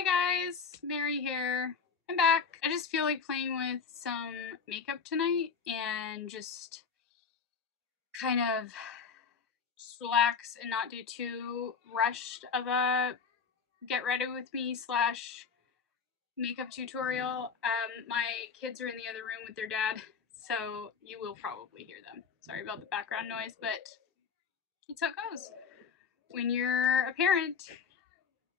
Hi guys, Mary here. I'm back. I just feel like playing with some makeup tonight and just kind of just relax and not do too rushed of a get ready with me slash makeup tutorial. My kids are in the other room with their dad, so you will probably hear them. Sorry about the background noise, but it's how it goes when you're a parent.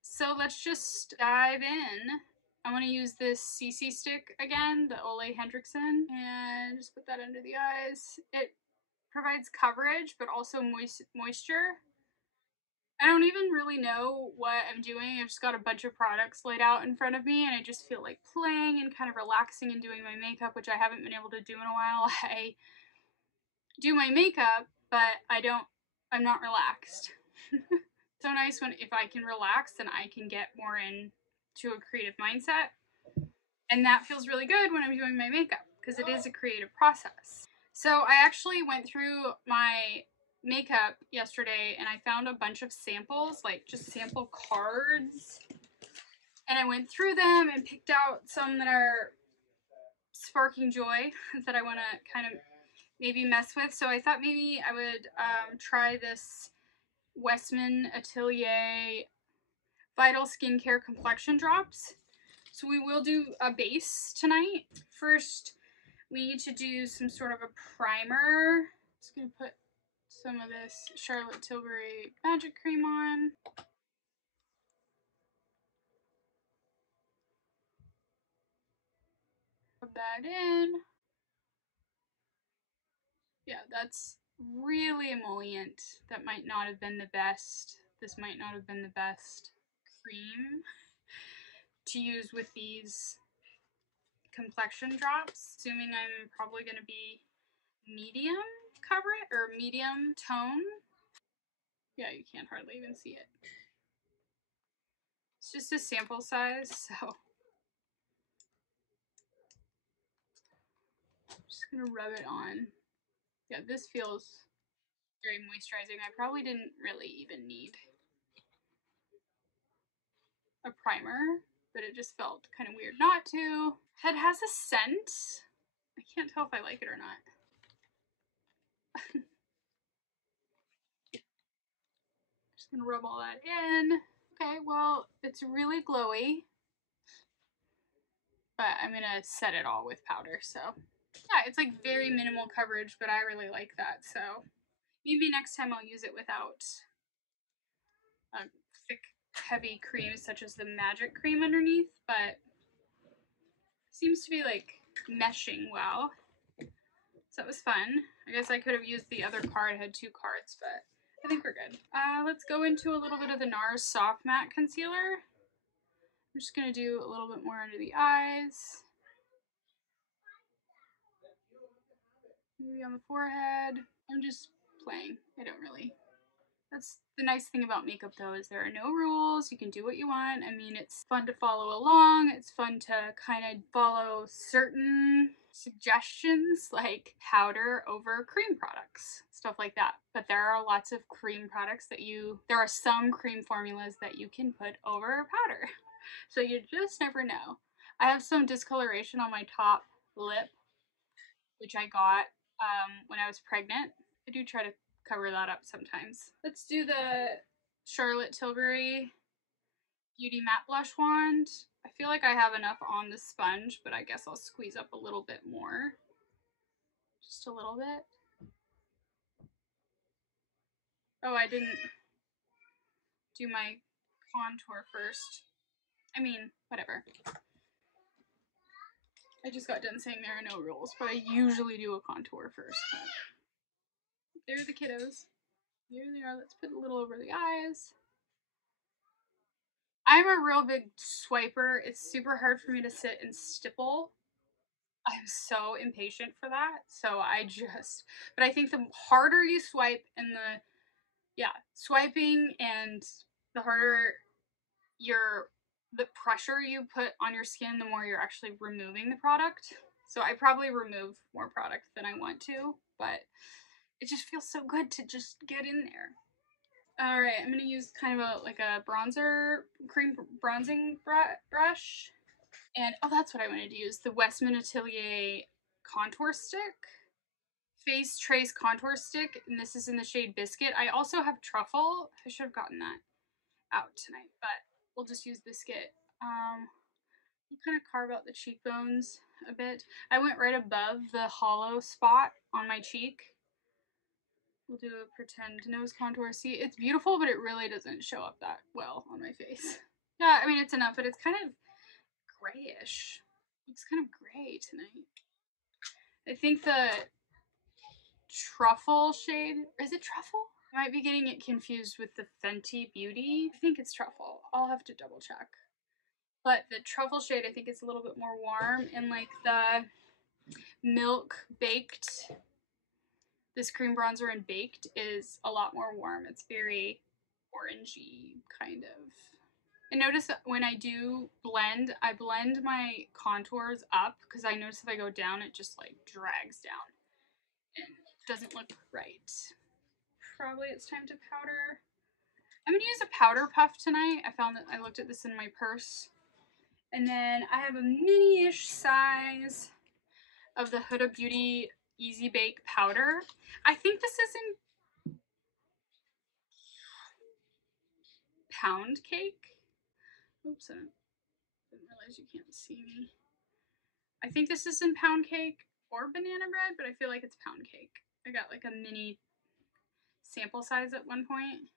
So let's just dive in. I want to use this CC stick again, the Ole Hendrickson, and just put that under the eyes. It provides coverage, but also moisture. I don't even really know what I'm doing. I've just got a bunch of products laid out in front of me, and I just feel like playing and kind of relaxing and doing my makeup, which I haven't been able to do in a while. I do my makeup, but I'm not relaxed. So nice when if I can relax, then I can get more into a creative mindset. And that feels really good when I'm doing my makeup because it is a creative process. So I actually went through my makeup yesterday and I found a bunch of samples, like just sample cards. And I went through them and picked out some that are sparking joy that I want to kind of maybe mess with. So I thought maybe I would try this Westman Atelier Vital Skincare Complexion Drops. So we will do a base tonight. First, we need to do some sort of a primer. Just gonna put some of this Charlotte Tilbury Magic Cream on. Put that in. Yeah, that's really emollient. That might not have been the best. This might not have been the best cream to use with these complexion drops, assuming I'm probably going to be medium coverage or medium tone. Yeah, you can't hardly even see it. It's just a sample size, so I'm just gonna rub it on. Yeah, this feels very moisturizing. I probably didn't really even need a primer, but it just felt kind of weird not to. It has a scent. I can't tell if I like it or not. Just gonna rub all that in. Okay, well, it's really glowy, but I'm gonna set it all with powder, so. Yeah, it's like very minimal coverage, but I really like that, so maybe next time I'll use it without a thick, heavy cream such as the Magic Cream underneath, but seems to be like meshing well. So that was fun. I guess I could have used the other card. I had two cards, but I think we're good. Let's go into a little bit of the NARS Soft Matte Concealer. I'm just going to do a little bit more under the eyes. Maybe on the forehead. I'm just playing. I don't really. That's the nice thing about makeup though, is there are no rules. You can do what you want. I mean, it's fun to follow along. It's fun to kind of follow certain suggestions like powder over cream products, stuff like that. But there are lots of cream products that there are some cream formulas that you can put over powder. So you just never know. I have some discoloration on my top lip, which I got when I was pregnant. I do try to cover that up sometimes. Let's do the Charlotte Tilbury Beauty Matte Blush Wand. I feel like I have enough on the sponge, but I guess I'll squeeze up a little bit more. Just a little bit. Oh, I didn't do my contour first. I mean, whatever. I just got done saying there are no rules, but I usually do a contour first. There are the kiddos. There they are. Let's put a little over the eyes. I'm a real big swiper. It's super hard for me to sit and stipple. I'm so impatient for that. So but I think the harder you swipe and swiping and the harder the pressure you put on your skin, the more you're actually removing the product. So I probably remove more product than I want to, but it just feels so good to just get in there. All right, I'm gonna use kind of a like a bronzer cream bronzing brush, and oh, that's what I wanted to use, the Westman Atelier contour stick, face trace contour stick, and this is in the shade Biscuit. I also have Truffle. I should have gotten that out tonight, but we'll just use Biscuit. We'll kind of carve out the cheekbones a bit. I went right above the hollow spot on my cheek. We'll do a pretend nose contour. See, it's beautiful, but it really doesn't show up that well on my face. Yeah, I mean, it's enough, but it's kind of grayish. It's kind of gray tonight. I think the truffle shade, is it truffle? I might be getting it confused with the Fenty Beauty. I think it's truffle. I'll have to double check. But the truffle shade, I think it's a little bit more warm, and like the milk baked, this cream bronzer in baked is a lot more warm. It's very orangey kind of. And notice that when I do blend, I blend my contours up because I notice if I go down, it just like drags down and doesn't look right. Probably it's time to powder. I'm gonna use a powder puff tonight. I found that I looked at this in my purse. And then I have a mini-ish size of the Huda Beauty Easy Bake powder. I think this is in pound cake. Oops, I didn't realize you can't see me. I think this is in pound cake or banana bread, but I feel like it's pound cake. I got like a mini sample size at one point.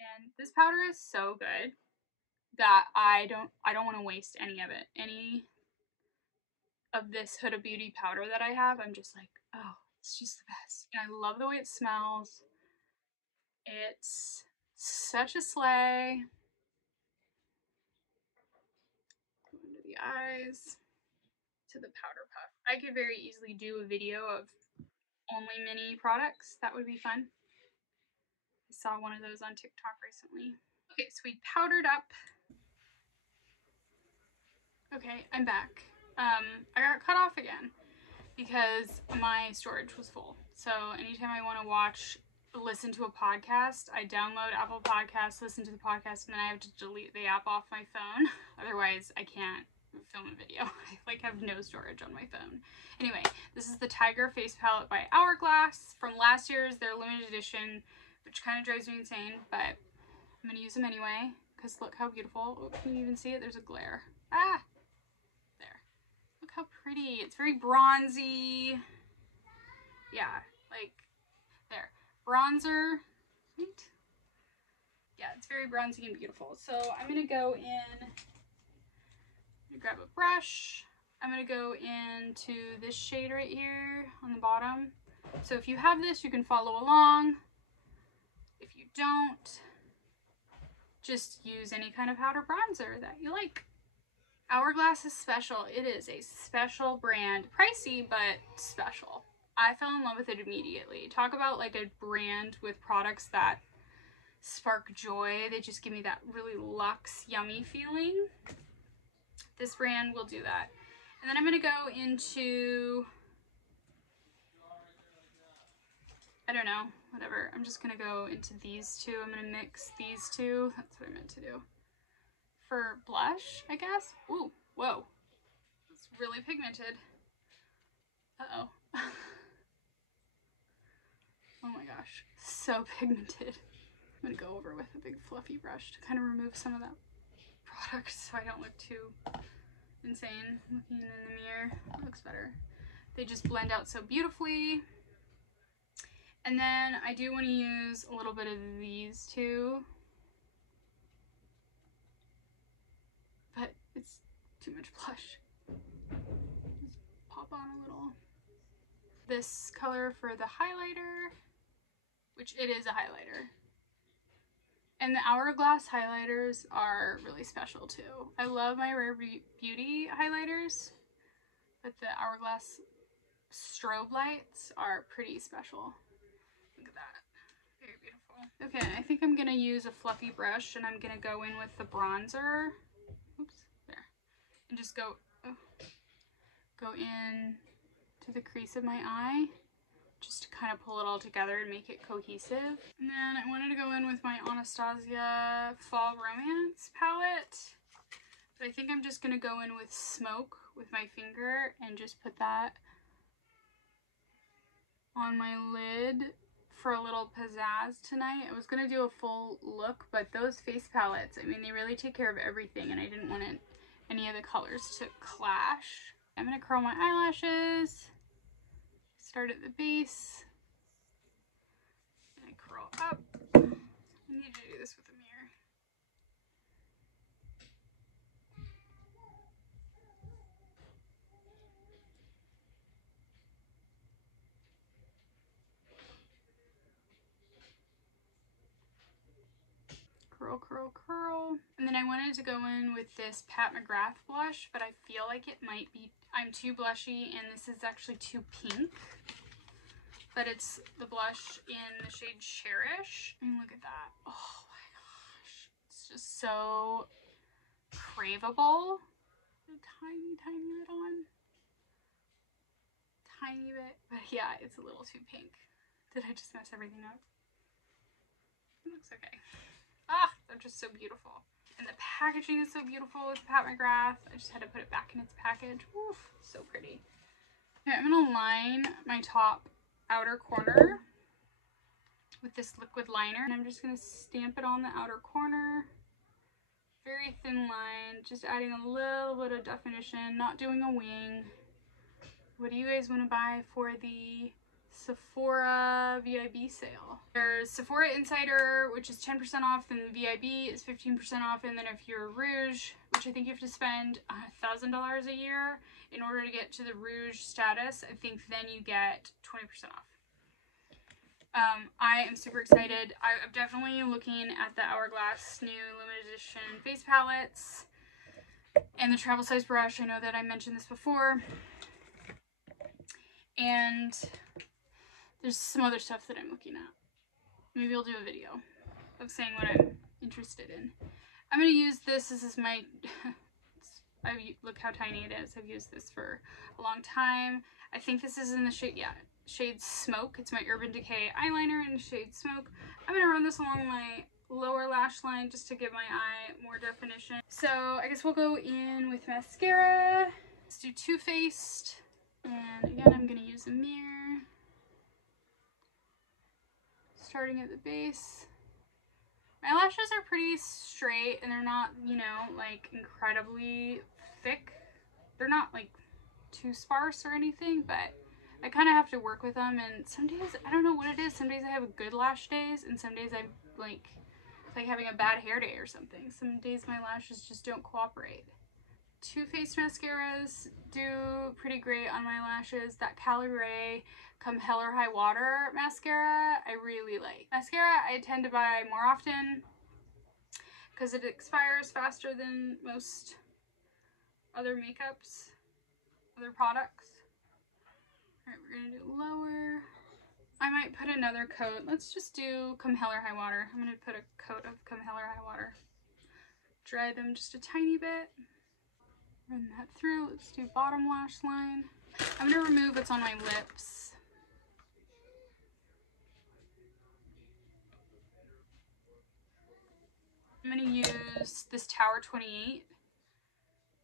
And this powder is so good that I don't want to waste any of it. Any of this Huda Beauty powder that I have, I'm just like, oh, it's just the best. And I love the way it smells. It's such a slay. Go under the eyes, to the powder puff. I could very easily do a video of only mini products. That would be fun. I saw one of those on TikTok recently. Okay, so we powdered up. Okay, I'm back. I got cut off again because my storage was full. So anytime I want to listen to a podcast, I download Apple Podcasts, listen to the podcast, and then I have to delete the app off my phone. Otherwise, I can't film a video. I have no storage on my phone. Anyway, this is the Tiger Face Palette by Hourglass from last year's, their limited edition, which kind of drives me insane, but I'm going to use them anyway because look how beautiful. Oh, can you even see it? There's a glare. Ah! Look how pretty. It's very bronzy. Yeah, like there. Bronzer. Right? Yeah, it's very bronzy and beautiful. So I'm going to go in, grab a brush. I'm going to go into this shade right here on the bottom. So if you have this, you can follow along. If you don't, just use any kind of powder bronzer that you like. Hourglass is special. It is a special brand. Pricey, but special. I fell in love with it immediately. Talk about like a brand with products that spark joy. They just give me that really luxe, yummy feeling. This brand will do that. And then I'm going to go into, I don't know, whatever. I'm just going to go into these two. I'm going to mix these two. That's what I meant to do. For blush, I guess. Ooh, whoa. It's really pigmented. Uh-oh. Oh my gosh, so pigmented. I'm gonna go over with a big fluffy brush to kind of remove some of that product so I don't look too insane looking in the mirror. It looks better. They just blend out so beautifully. And then I do want to use a little bit of these two, but it's too much blush. Just pop on a little. This color for the highlighter, which it is a highlighter. And the Hourglass highlighters are really special too. I love my Rare Beauty highlighters, but the Hourglass strobe lights are pretty special. Look at that. Very beautiful. Okay, I think I'm going to use a fluffy brush and I'm going to go in with the bronzer. Oops, there. And just go in to the crease of my eye. just to kind of pull it all together and make it cohesive. And then I wanted to go in with my Anastasia Fall Romance palette. But I think I'm just going to go in with Smoke with my finger and just put that on my lid for a little pizzazz tonight. I was going to do a full look, but those face palettes, I mean, they really take care of everything, and I didn't want any of the colors to clash. I'm going to curl my eyelashes, start at the base, and I curl up. I need to do this with a mirror. Curl, curl, curl. And then I wanted to go in with this Pat McGrath blush, but I feel like it might be, I'm too blushy, and this is actually too pink. But it's the blush in the shade Cherish. I mean, look at that. Oh my gosh. It's just so craveable. A tiny, tiny bit on. Tiny bit. But yeah, it's a little too pink. Did I just mess everything up? It looks okay. Ah, they're just so beautiful. And the packaging is so beautiful with Pat McGrath. I just had to put it back in its package. Oof, so pretty. Okay, I'm gonna line my top outer corner with this liquid liner, and I'm just gonna stamp it on the outer corner. Very thin line, just adding a little bit of definition, not doing a wing. What do you guys want to buy for the Sephora VIB sale? There's Sephora Insider, which is 10% off, and the VIB is 15% off, and then if you're Rouge, which I think you have to spend $1,000 a year in order to get to the Rouge status, I think then you get 20% off. I am super excited. I'm definitely looking at the Hourglass new limited edition face palettes and the travel size brush. I know that I mentioned this before. And there's some other stuff that I'm looking at. Maybe I'll do a video of saying what I'm interested in. I'm going to use this. This is my... look how tiny it is. I've used this for a long time. I think this is in the shade, yeah, shade Smoke. It's my Urban Decay eyeliner in the shade Smoke. I'm going to run this along my lower lash line just to give my eye more definition. So I guess we'll go in with mascara. Let's do Too Faced. And again, I'm going to use a mirror. Starting at the base. My lashes are pretty straight and they're not, you know, like incredibly thick. They're not like too sparse or anything, but I kind of have to work with them, and some days, I don't know what it is, some days I have good lash days and some days I'm like, it's like having a bad hair day or something. Some days my lashes just don't cooperate. Too Faced mascaras do pretty great on my lashes. That Cali Ray Come Hell or High Water mascara I really like. Mascara I tend to buy more often because it expires faster than most other makeups, other products. Alright, we're gonna do lower. I might put another coat. Let's just do Come Hell or High Water. I'm gonna put a coat of Come Hell or High Water. Dry them just a tiny bit. Run that through. Let's do bottom lash line. I'm going to remove what's on my lips. I'm going to use this Tower 28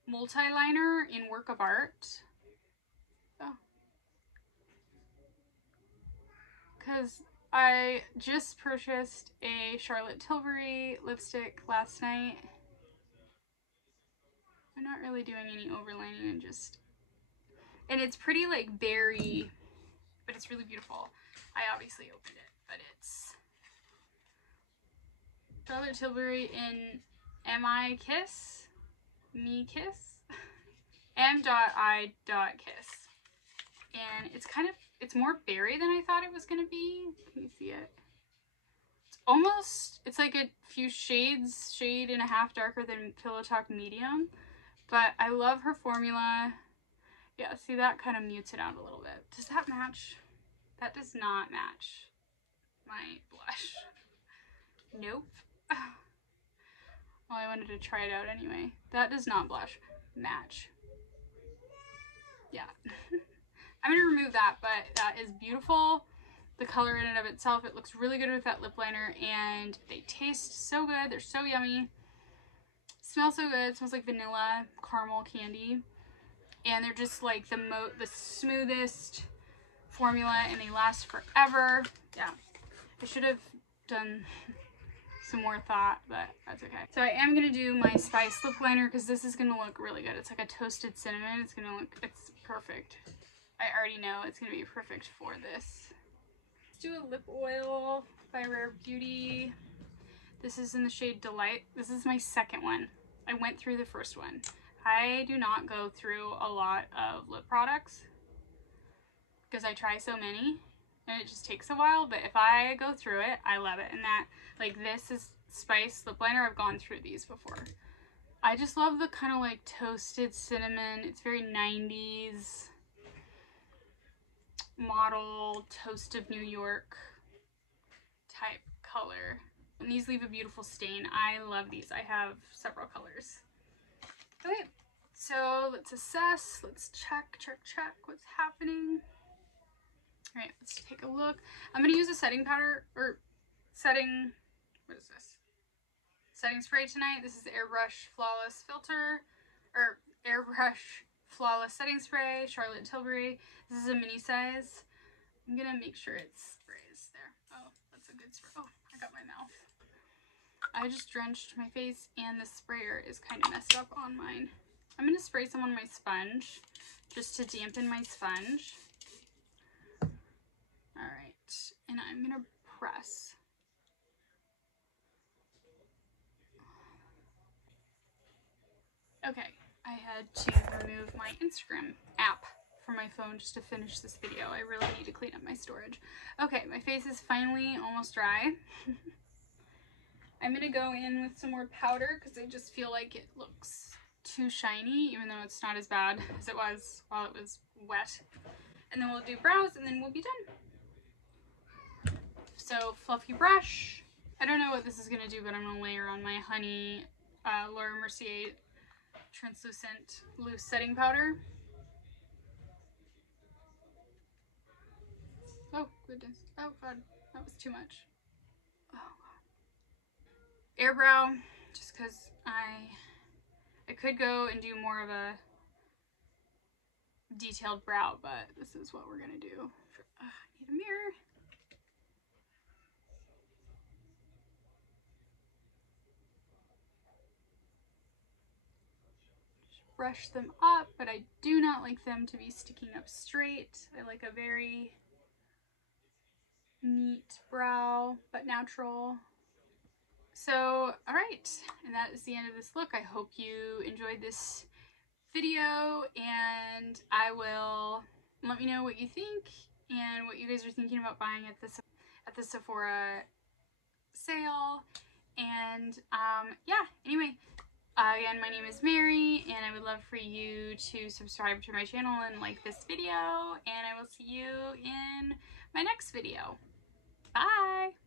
multi-liner in Work of Art. Because I just purchased a Charlotte Tilbury lipstick last night. I'm not really doing any overlining, and it's pretty like berry, but it's really beautiful. I obviously opened it, but it's Charlotte Tilbury in M.I. Kiss? Me Kiss? M.I. Kiss. And it's more berry than I thought it was gonna be. Can you see it? It's like a few shade and a half darker than Pillow Talk Medium. But I love her formula. Yeah, see, that kind of mutes it out a little bit. Does that match? That does not match my blush. Nope. Well, I wanted to try it out anyway. That does not blush match. Yeah. I'm going to remove that, but that is beautiful. The color in and of itself, it looks really good with that lip liner, and they taste so good. They're so yummy. Smell so good. It smells like vanilla caramel candy, and they're just like the smoothest formula, and they last forever. Yeah, I should have done some more thought, but that's okay. So I am gonna do my Spice lip liner because this is gonna look really good. It's like a toasted cinnamon. It's perfect. I already know it's gonna be perfect for this. Let's do a lip oil by Rare Beauty. This is in the shade Delight. This is my second one. I went through the first one. I do not go through a lot of lip products because I try so many and it just takes a while, but if I go through it, I love it. And that, like, this is Spice lip liner. I've gone through these before. I just love the kind of like toasted cinnamon. It's very 90s model Toast of New York type color. And these leave a beautiful stain. I love these. I have several colors. Okay, so let's assess. Let's check what's happening. All right, let's take a look. I'm going to use a setting powder, or setting, what is this? Setting spray tonight. This is the Airbrush Flawless Filter, or Airbrush Flawless Setting Spray, Charlotte Tilbury. This is a mini size. I'm going to make sure it sprays there. Oh, that's a good spray. Oh, I got my mouth. I just drenched my face, and the sprayer is kind of messed up on mine. I'm going to spray some on my sponge, just to dampen my sponge. Alright, and I'm going to press. Okay, I had to remove my Instagram app from my phone just to finish this video. I really need to clean up my storage. Okay, my face is finally almost dry. I'm going to go in with some more powder because I just feel like it looks too shiny, even though it's not as bad as it was while it was wet. And then we'll do brows, and then we'll be done. So, fluffy brush. I don't know what this is going to do, but I'm going to layer on my Honey Laura Mercier translucent loose setting powder. Oh, goodness. Oh, God. That was too much. Oh, God. Airbrow, just because I could go and do more of a detailed brow, but this is what we're going to do. I need a mirror. Brush them up, but I do not like them to be sticking up straight. I like a very neat brow, but natural. So, alright, and that is the end of this look. I hope you enjoyed this video, and I will let me know what you think and what you guys are thinking about buying at the Sephora sale. And yeah, anyway, again, my name is Mary, and I would love for you to subscribe to my channel and like this video, and I will see you in my next video. Bye!